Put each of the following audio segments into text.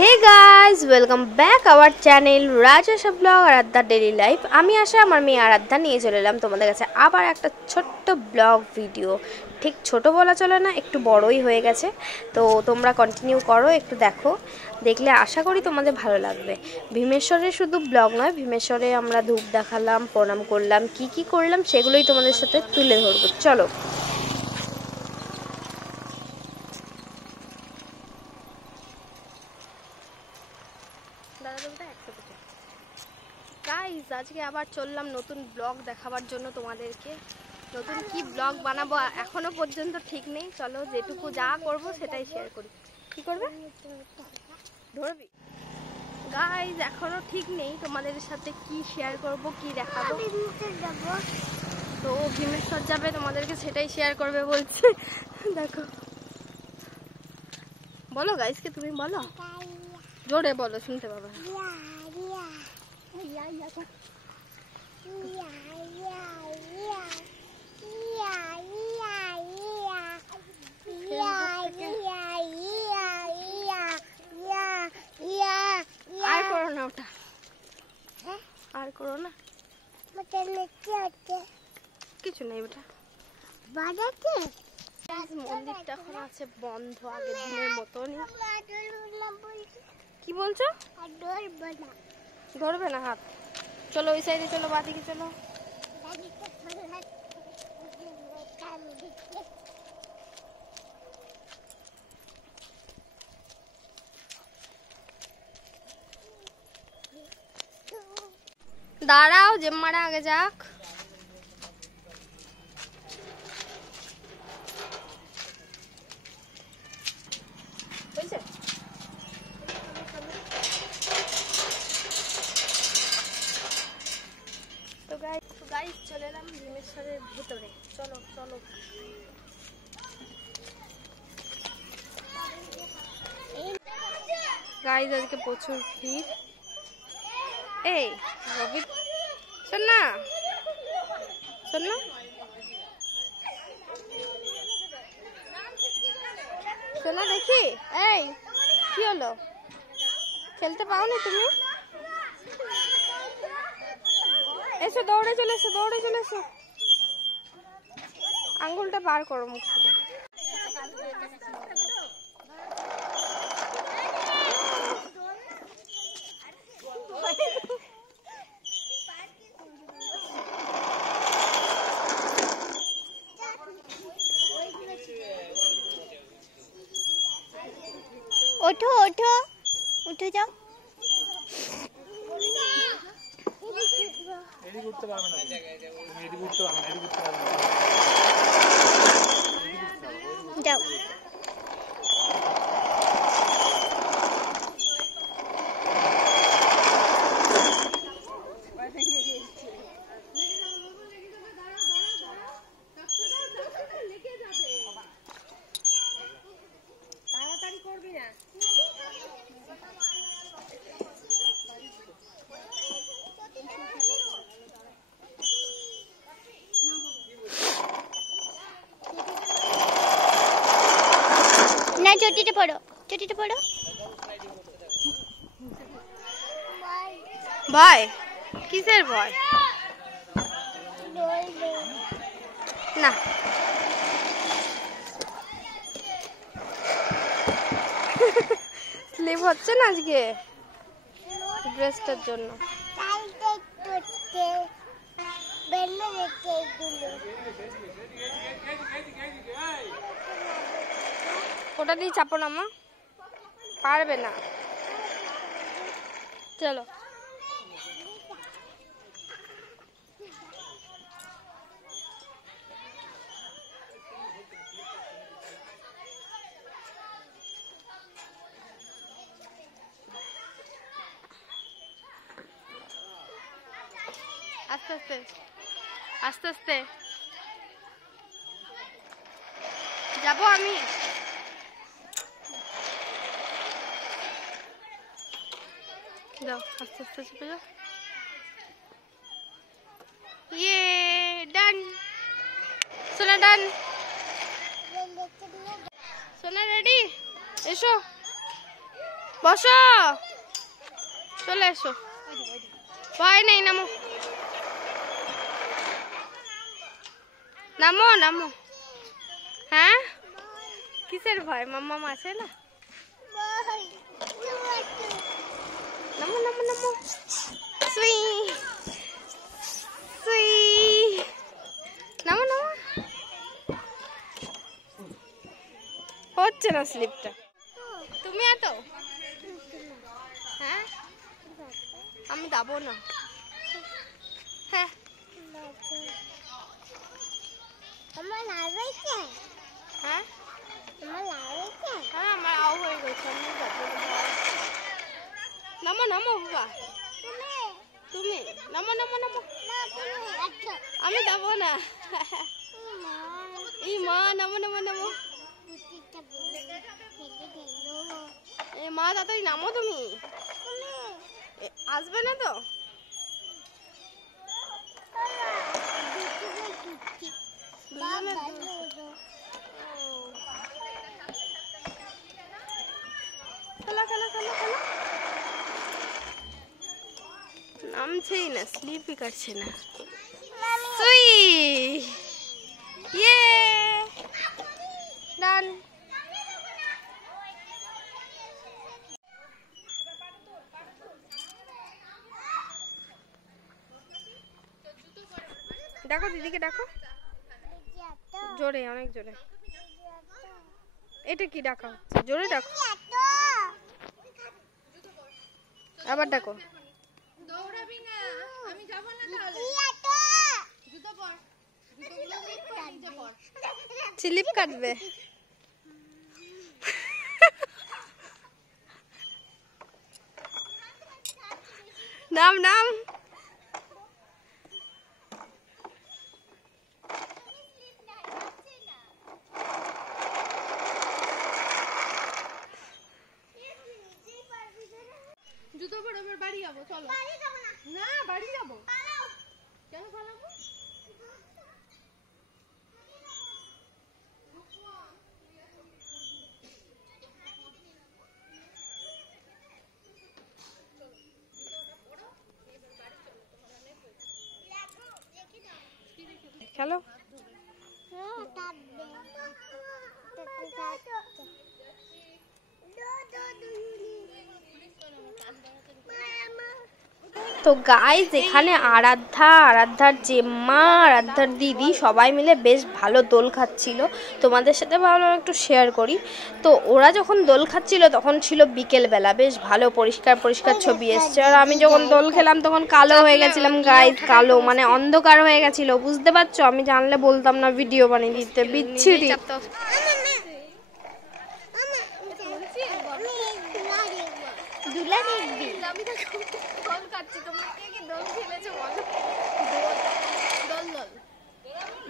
Hey guys, welcome back our channel রাজশা blog Aradhya daily life. আমি আশা আমার মেয়ে আরাধ্যা নিয়ে চলে এলাম তোমাদের কাছে আবার একটা ছোট্ট ব্লগ ভিডিও। ঠিক ছোট বলা চলে না, একটু বড়ই হয়ে গেছে। তো তোমরা কন্টিনিউ করো, একটু দেখো, দেখলে আশা করি তোমাদের ভালো লাগবে। ভীমেশ্বরে শুধু ব্লগ নয়, ভীমেশ্বরে আমরা ধূপ দেখালাম, প্রণাম করলাম, কি করলাম সেগুলোই তোমাদের সাথে তুলে ধরবো। চলো। গাইস, আজকে আবার চললাম নতুন ব্লগ দেখাবার জন্য তোমাদেরকে। নতুন কি ব্লগ বানাবো এখনো পর্যন্ত ঠিক নেই। চলো, যেটুকু যা করব সেটাই শেয়ার করি। কি করবে? ধরবি? গাইস, এখনো ঠিক নেই তোমাদের সাথে কি শেয়ার করব, কি দেখাবো। তো ভীমেশ্বর যাবে, তোমাদেরকে সেটাই শেয়ার করবে বলছে। দেখো, বলো গাইসকে, তুমি বলো, জোরে বলো, শুনতে পাবে না। আর করো না ওটা, আর করো না, কিছু নেই ওটা। মন্দিরটা এখন আছে বন্ধ, আগের দিনের মতনই। কি বলছো? ধরবে না হাত। চলো ওই সাইডে চলো, বাদিকে চলো। দাঁড়াও, জেম্মারা আগে যাক। তো গাইস চলে এলাম ভীমেশ্বরের ভেতরে। চলো চলো। গাইস, আজকে প্রচুর ভিড়। এই রবি, শোন না, শোন না, শোনা দেখি। এই কি হলো, খেলতে পাওনি তুমি? এসো, দৌড়ে চলে এসো, দৌড়ে চলে এসো। আঙ্গুলটা বার করো মুখ থেকে। ওঠো ওঠো, উঠে যাও। যাও। তাড়াতাড়ি করবি না। না, চটিটা পড়ো, চটিটা পড়ো। ভয় কিসের ভয়? না, স্লিপ হচ্ছে না আজকে ড্রেসটার জন্য। ওটা দিয়ে চাপো না মা, পারবে না। চলো। আস্তে আস্তে, আস্তে আস্তে যাবো আমি। যাও, আস্তে আস্তে চেপে যাও। ইয়ে ডান, সোনা ডান, সোনা রেডি, এসো। বসো, চলে এসো। ভয় নেই, নামো নামো নামো। হ্যাঁ, কিসের ভয়? মাম্মাম আছে না? নামো নামো নামো। সুই সুই, নামো নামো। হচ্ছে না স্লিপটা। তুমি এত, হ্যাঁ আমি যাবো না। হ্যাঁ হ্যাঁ হ্যাঁ, আমার আও হয়ে গেছে। নামো নামো বাবা, তুমি নামো নামো নামো। আমি যাবো না। এই মা, নামো নামো নামো। এ মা, তাড়াতাড়ি নামো। তুমি আসবে না তো? খেলা খেলা খেলা খেলা, নামছেই না, স্লিপই কাটছে না। সুই, ইয়ে ডান। ডাকো দিদিকে, ডাকো জোরে, অনেক জোরে। এটা কি ডাকা হচ্ছে? জোরে ডাকো, আবার ডাকো। স্লিপ কাটবে। নাম নাম। জুতো পরে এবার বাড়ি যাবো, চলো। না, বাড়ি যাবো। কেন পালাবো? খেলো। তো গাইজ, এখানে আরাধ্যার জেম্মা, আরাধ্যার দিদি সবাই মিলে বেশ ভালো দোল খাচ্ছিল। তোমাদের সাথে ভাবলাম একটু শেয়ার করি। তো ওরা যখন দোল খাচ্ছিল তখন ছিল বিকেলবেলা, বেশ ভালো পরিষ্কার পরিষ্কার ছবি এসছে। আর আমি যখন দোল খেলাম তখন কালো হয়ে গেছিলাম গাইজ, কালো মানে অন্ধকার হয়ে গেছিল, বুঝতে পারছো? আমি জানলে বলতাম না ভিডিও বানিয়ে দিতে, বিচ্ছিরি।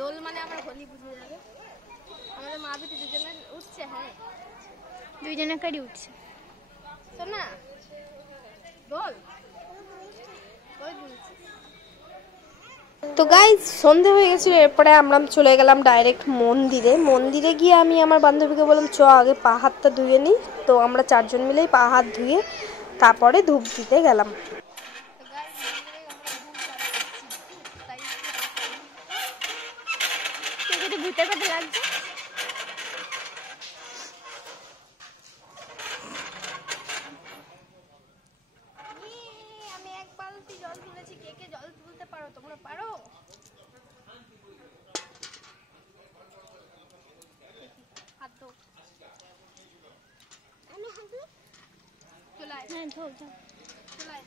দোল মানে আমার হোলি বুঝে যাবে। আমাদের মা বিটি দুজনে উঠছে। হ্যাঁ, দুইজনে কারি উঠছে। শোন না, দোল। তো গাইজ, সন্ধে হয়ে গেছিল। এরপরে আমরা চলে গেলাম ডাইরেক্ট মন্দিরে গিয়ে আমি আমার বান্ধবীকে বললাম চ আগে পা হাতটা ধুয়ে নিই। তো আমরা চারজন মিলেই পা হাত ধুয়ে তারপরে ধূপ দিতে গেলাম। আমি এক বালতি জল তুলেছি, কে কে জল তুলতে পারো? তোমরা পারো? হাত ধো। আমি হাত ধুই। চলাই। হ্যাঁ, ধো ধো। চলাই।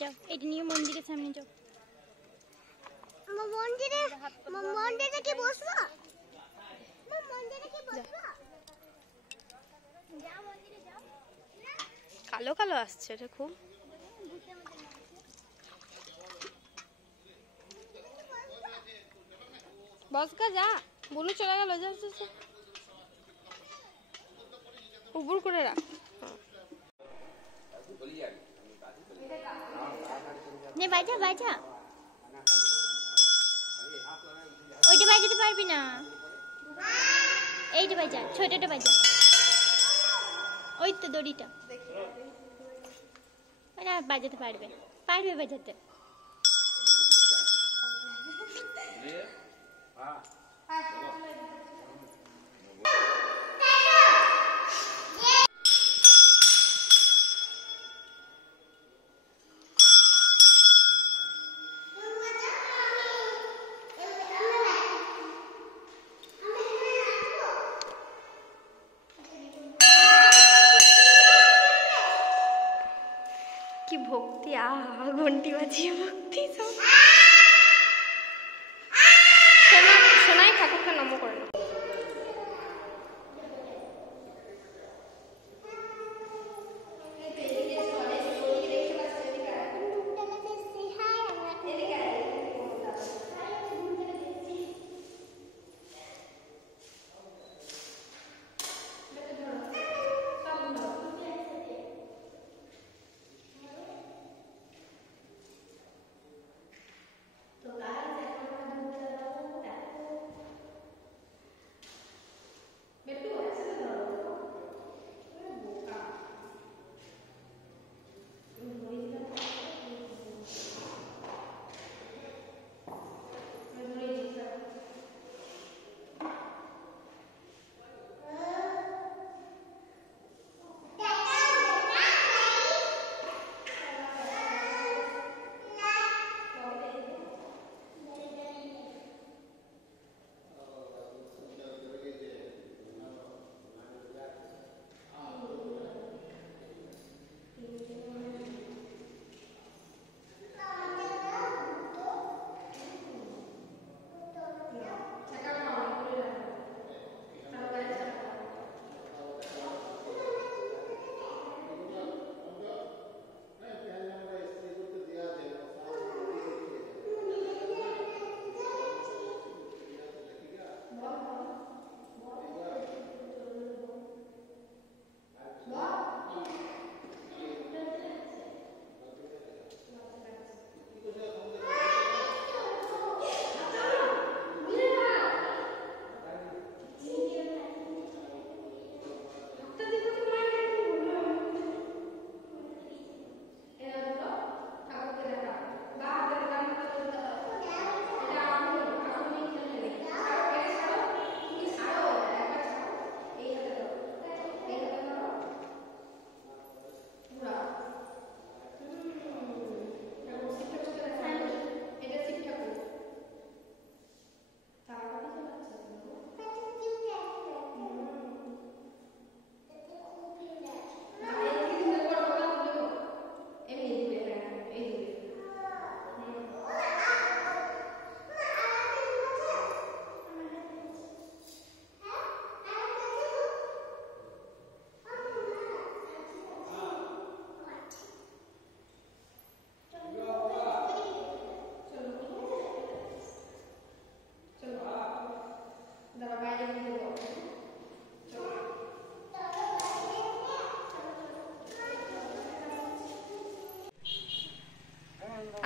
যাও, এটা নিয়ে মন্দিরের সামনে যাও। মন্দিরে কি বসবো? কালো কালো আসছে রে খুব। বসকা যা, বুলু চলে গেল, যা উপর করে রাখ। নে বাজা বাজা, ওইটা বাজাতে পারবি না, এইটা বাজা, ছোটটা বাজা, ওই তো দড়িটা বাজাতে পারবে, পারবে বাজাতে। কি ভক্তি, আহা ঘন্টি বাজিয়ে ভক্তি। সোনাই ঠাকুরকে নম করে না।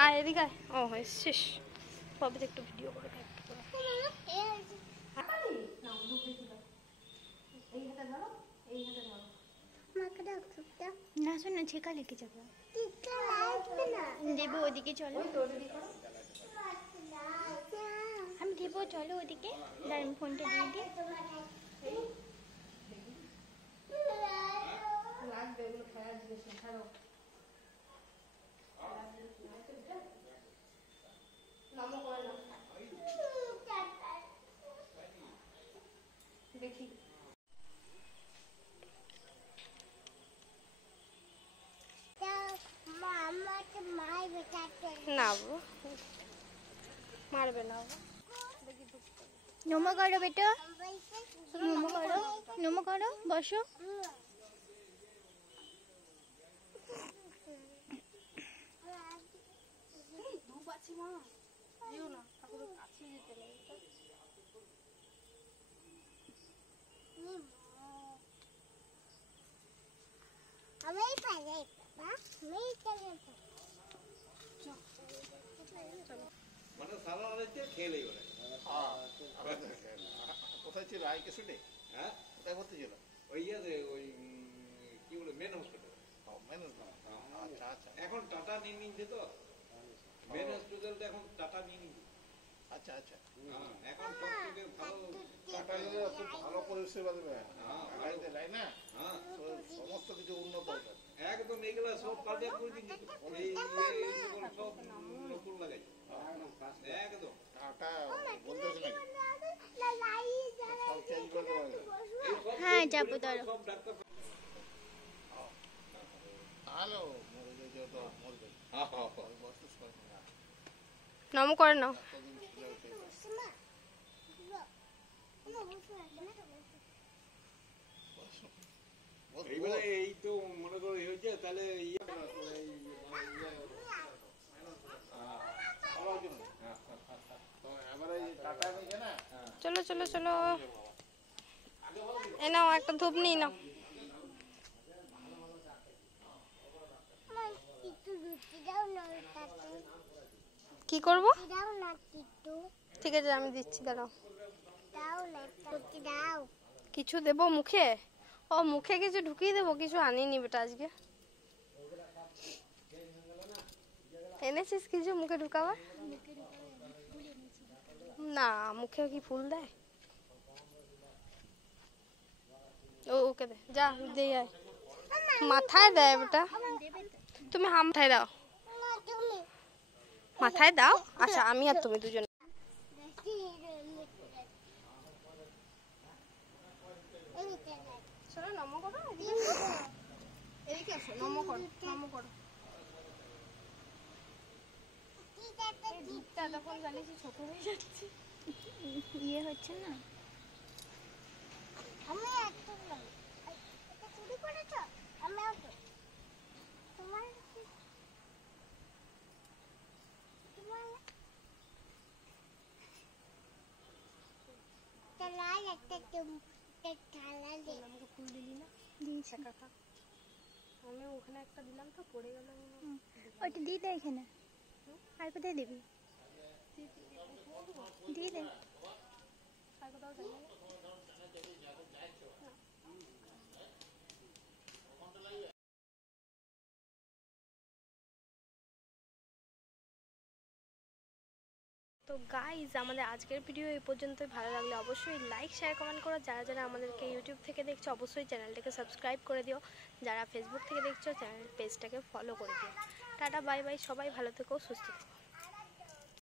আয় এদিকে আয়। ও এসছিস, কবে একটু ভিডিও করে না শোন না, ছেকা লেগে যাবে, দেবো ওদিকে, চলো আমি দেবো, চলো ওদিকে, দাঁড়ান ফোনটা দিয়ে দিই। দেখি না মারবে না। নমো করো বেটা, নমো করো, নমো করো, বসো। ধূপ আছে মা, দিও না, ঠাকুরের কাছে যেতে নেই। আমি পারে বাবা আমি চলে মানে সারা রাতে খেলেই বলে কোথায় ছিল আই কেসুডে? হ্যাঁ কোথায় ভর্তি ছিল? ওই ইয়েতে ওই কি বলে মেন হসপিটাল। আচ্ছা আচ্ছা এখন টাটা নিয়ে নিচ্ছে তো মেন হসপিটালটা এখন টাটা নিয়ে নিচ্ছে। আচ্ছা আচ্ছা হ্যাঁ এখন সব থেকে ভালো টাটা নিলে খুব ভালো পরিষেবা দেবে। হ্যাঁ গাড়িতে তাই না? হ্যাঁ তো সমস্ত কিছু উন্নত হবে। একদম এগুলা সব পাল্টে করে দিচ্ছে তো। এই সকল সব নতুন লাগাই একদম টাটা বলতেছে নাকি সব চেঞ্জ করে দেওয়া হবে। এই সব হ্যাঁ, চেঞ্জ যাবো করে দাঁড়াও। সব ডাক্তার তাহলে মরে যেতে তো মরবে। হ্যাঁ হ্যাঁ হ্যাঁ ওই বসুস করে না। নম করে নাও। কতদিন ছিল ওটাই। বস, এইবারে বস। এই তো মনে করো এই হয়েছে তাহলে সবার জন্য। তো এবারে এই টাটা নিয়ে না চলো চলো চলো, এ নাও একটা ধূপ নিয়ে নাও। একটু রুটি দাও না তাতে কি করব? দাও না একটু ঠিক আছে আমি দিচ্ছি, দাঁড়াও। দাও না রুটি দাও কিছু দেবো মুখে? ও মুখে কিছু ঢুকিয়ে দেবো? কিছু আনিনি বেটা আজকে। এনেছিস কিছু মুখে ঢুকাবার? না, মুখে কি ফুল দেয়? ও ওকে দে, যা দিয়ে আয়। মাথায় দেয় বেটা, তুমি মাথায় দাও। না তুমি মাথায় দাও। আচ্ছা আমি আর তুমি দুজন। চলো নম করো, এদিকে আসো, নম করো, নম করো। এই দুধটা তখন জানিস ছোট হয়ে যাচ্ছে। ইয়ে হচ্ছে না আমি একটা চুরি করেছ আমিও তো তোমার তোমার লাল একটা থালা দে আমাকে ফুল দিলি না? দিয়েছি কাকা আমি ওখানে একটা দিলাম তো পড়ে গেল। ওইটা দিয়ে দে এখানে আর কোথায় দিবি দিয়ে দে আর কোথাও যাবো না। তো গাইজ আমাদের আজকের ভিডিও এই পর্যন্তই। ভালো লাগলে অবশ্যই লাইক শেয়ার কমেন্ট করো। যারা যারা আমাদেরকে ইউটিউব থেকে দেখছো অবশ্যই চ্যানেলটাকে সাবস্ক্রাইব করে দিও। যারা ফেসবুক থেকে দেখছো চ্যানেল পেজটাকে ফলো করে দিও। টাটা বাই বাই, সবাই ভালো থেকো, সুস্থ থেকো।